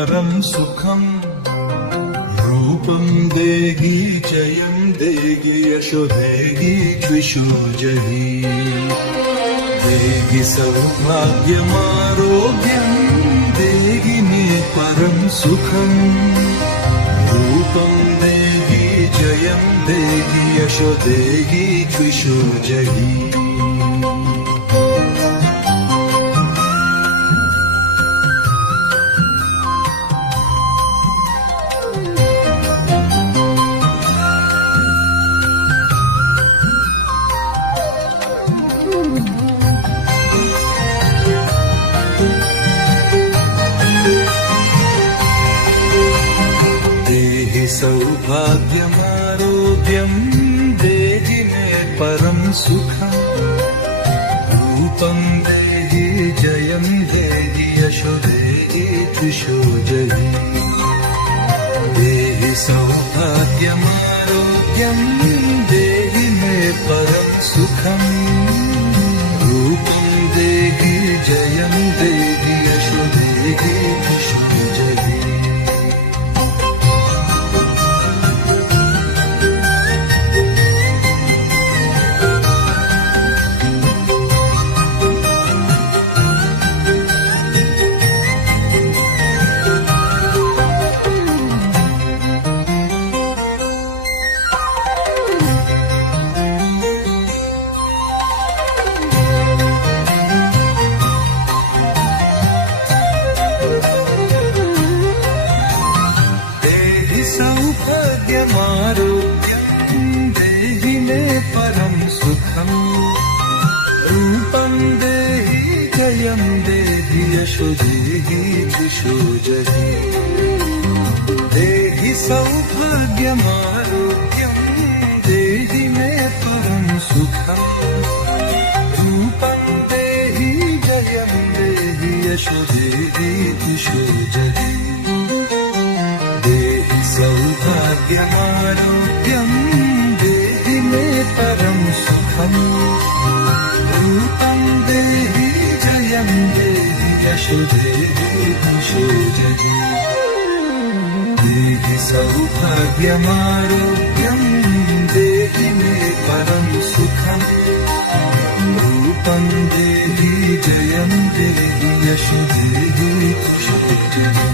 परं सुखम् रूपं देहि जयं देहि यशो देहि द्विषो जहि देहि सौभाग्यमारोग्यं देहि मे परं सुखम् रूपं देहि जयं देहि यशो देहि द्विषो जहि सौभाग्यमारोग्यं देहि मे परं सुखम् रूपं देहि जयं देहि यशो देहि द्विषो जहि देहि सौभाग्यमारोग्यं देहि मे परं सुखम् रूपं देहि जयं देहि यशो देहि द्विषो जहि सौभाग्यमारोग्यं देहि मे परं सुखम् रूपं देहि जयं देहि यशो देहि द्विषो जहि देहि सौभाग्यमारोग्यं देहि मे परं सुखम् रूपं देहि जयं देहि यशो देहि द्विषो जहि सौभाग्यमारोग्यं देहि मे परं सुखम् रूपं देहि जयं देहि यशो देहि द्विषो जहि देहि सौभाग्यमारोग्यं देहि मे परं सुखम् रूपं देहि जयं देहि यशो देहि द्विषो जहि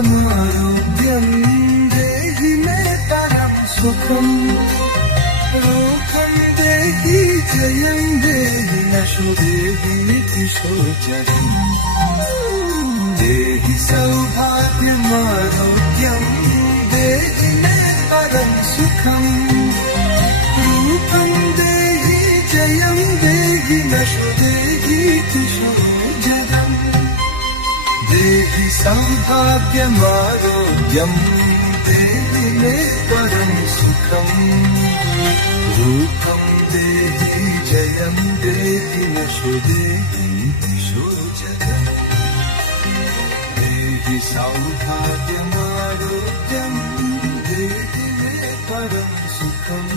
सौभाग्यमारोग्यं देहि मे परं सुखम् रूपं देहि जयं देहि यशो देहि द्विषो जहि देहि सौभाग्यमारोग्यं देहि मे परं सुखम् रूपं देहि जयं देहि यशो देहि द्विषो जहि देहि सौभाग्यमारोग्यं देहि मे परं सुखम् रूपं देहि जयं देहि यशो देहि द्विषो जहि देहि सौभाग्यमारोग्यं देहि मे परं सुखम्